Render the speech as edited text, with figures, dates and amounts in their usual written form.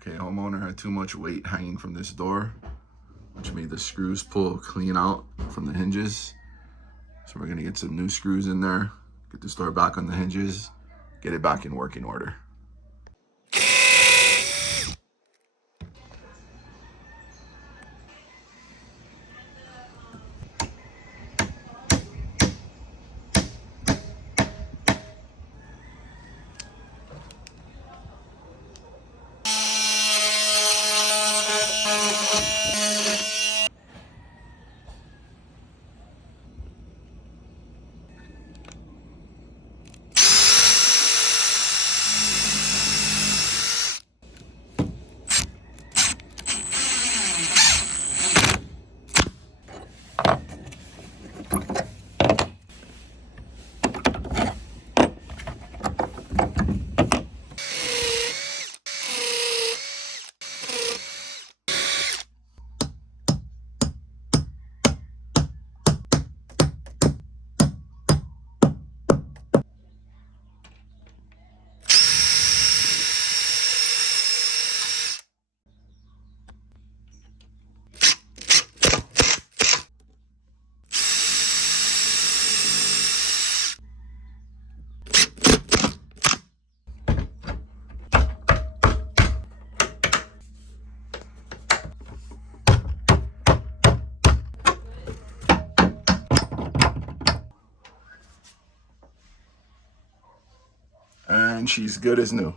Okay, homeowner had too much weight hanging from this door, which made the screws pull clean out from the hinges. So we're gonna get some new screws in there, get this door back on the hinges, get it back in working order. And she's good as new.